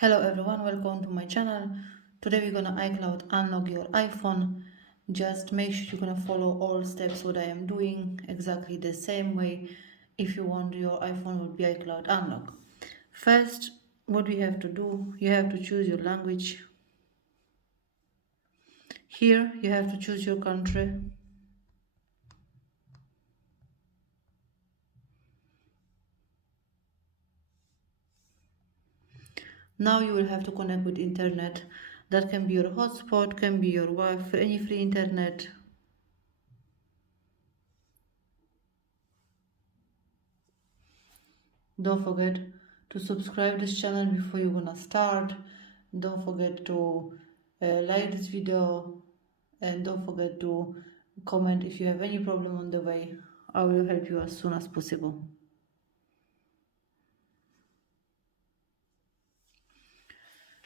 Hello everyone, welcome to my channel. Today we're gonna iCloud unlock your iPhone. Just make sure you're gonna follow all steps what I am doing exactly the same way if you want your iPhone will be iCloud unlock. First, what we have to do, you have to choose your language. Here you have to choose your country. Now you will have to connect with internet. That can be your hotspot, can be your Wi-Fi, any free internet. Don't forget to subscribe this channel before you're gonna start. Don't forget to like this video, and don't forget to comment if you have any problem on the way. I will help you as soon as possible.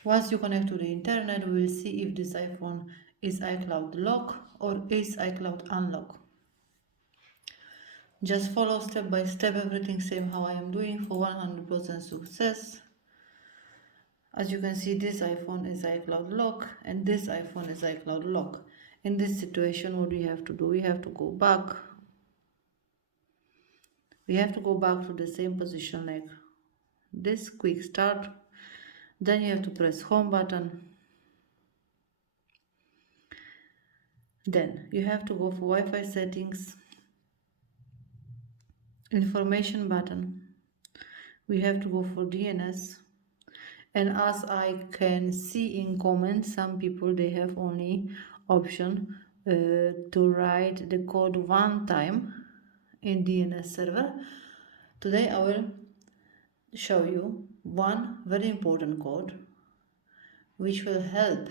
Once you connect to the internet, we will see if this iPhone is iCloud lock or is iCloud unlock. Just follow step by step everything same how I am doing for 100% success. As you can see, this iPhone is iCloud lock and this iPhone is iCloud lock. In this situation, what we have to do, we have to go back. We have to go back to the same position like this, quick start. Then you have to press home button. Then you have to go for Wi-Fi settings, information button. We have to go for DNS. And as I can see in comments, some people they have only option to write the code one time in DNS server. Today I will show you one very important code which will help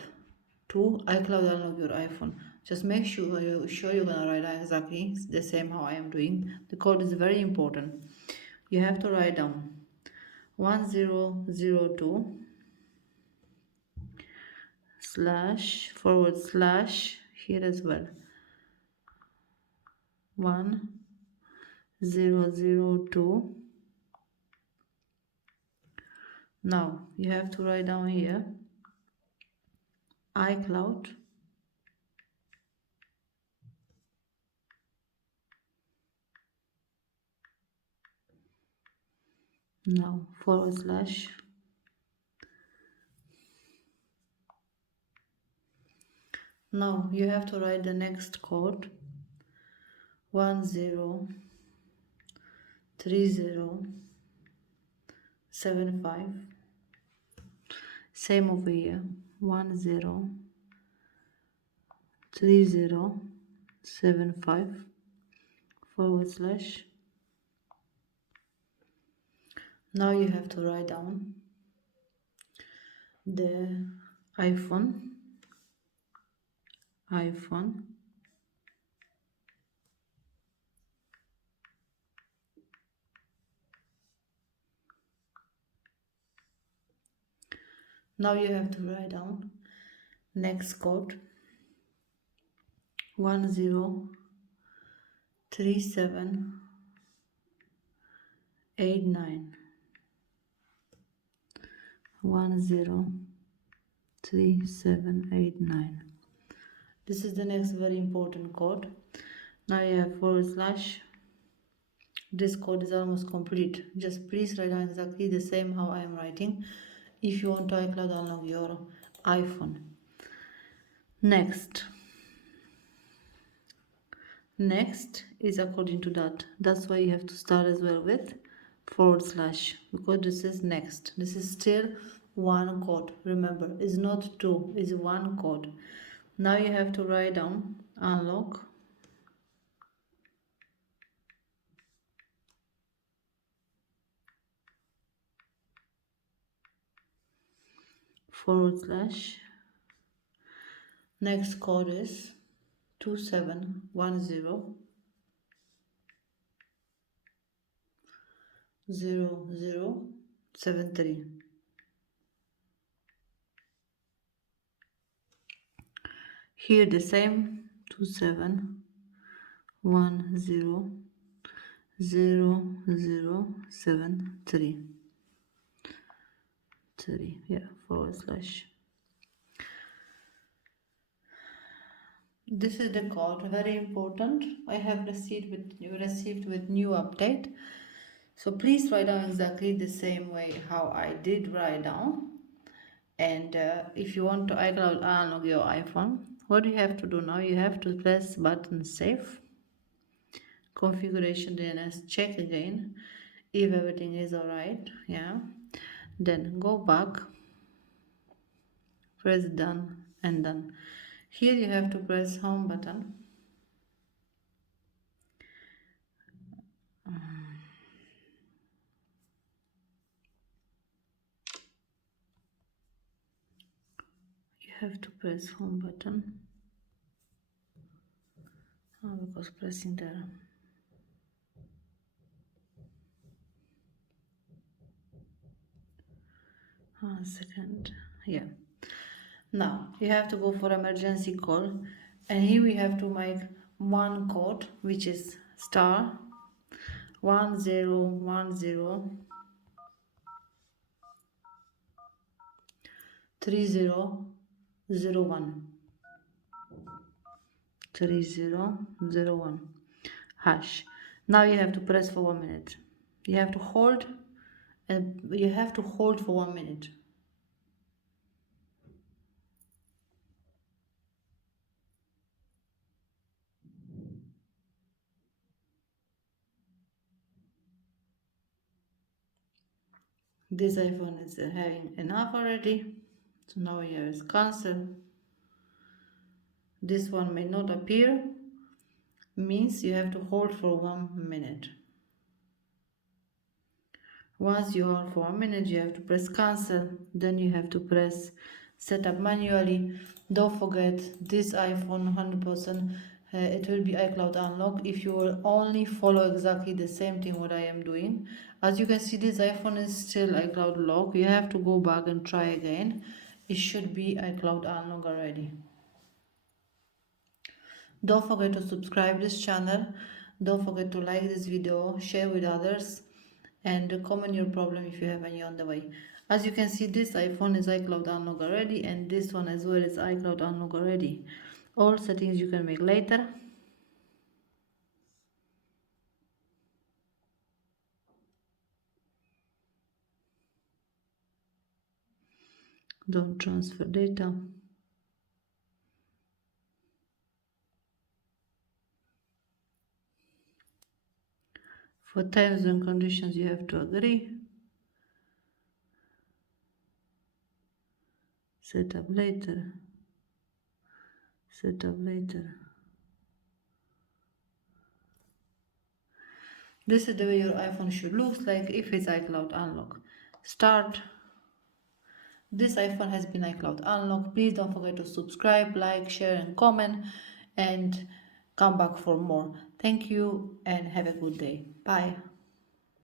to iCloud unlock your iPhone. Just make sure you're gonna write down exactly the same how I am doing. The code is very important. You have to write down 1002 / here as well 1002. Now you have to write down here iCloud now / now you have to write the next code 103075. Same over here 103075 / now you have to write down the iPhone now you have to write down next code 103789 103789. This is the next very important code. Now you have / this code is almost complete. Just please write down exactly the same how I am writing if you want to iCloud unlock your iPhone. Next is according to that. That's why you have to start as well with / because this is next. This is still one code. Remember, it's not two, it's one code. Now you have to write down unlock / next code is 2710 0073. Here the same 2710 0073. 3, yeah, forward slash. This is the code, very important. I have received with new update. So please write down exactly the same way how I did write down. And if you want to iCloud unlock your iPhone, what you have to do now, you have to press button save, configuration DNS, check again if everything is alright, yeah. Then go back, press done and done. Here you have to press home button. You have to press home button. Because pressing there. 1 second. Yeah. Now you have to go for emergency call, and here we have to make one code, which is star 10103001 3001 hash. Now you have to press for 1 minute. You have to hold, and you have to hold for 1 minute. This iPhone is having enough already, so now here is cancel. This one may not appear, means you have to hold for 1 minute. Once you hold for 1 minute, you have to press cancel, then you have to press setup manually. Don't forget, this iPhone 100%, it will be iCloud unlock if you will only follow exactly the same thing what I am doing. As you can see, this iPhone is still iCloud lock. You have to go back and try again. It should be iCloud unlock already. Don't forget to subscribe this channel. Don't forget to like this video, share with others, and comment your problem if you have any on the way. As you can see, this iPhone is iCloud unlock already, and this one as well is iCloud unlock already. All settings you can make later. Don't transfer data. For terms and conditions you have to agree. Set up later. Set up later. This is the way your iPhone should look like if it's iCloud unlock. Start. This iPhone has been iCloud unlocked. Please don't forget to subscribe, like, share, and comment, and come back for more. Thank you and have a good day. Bye.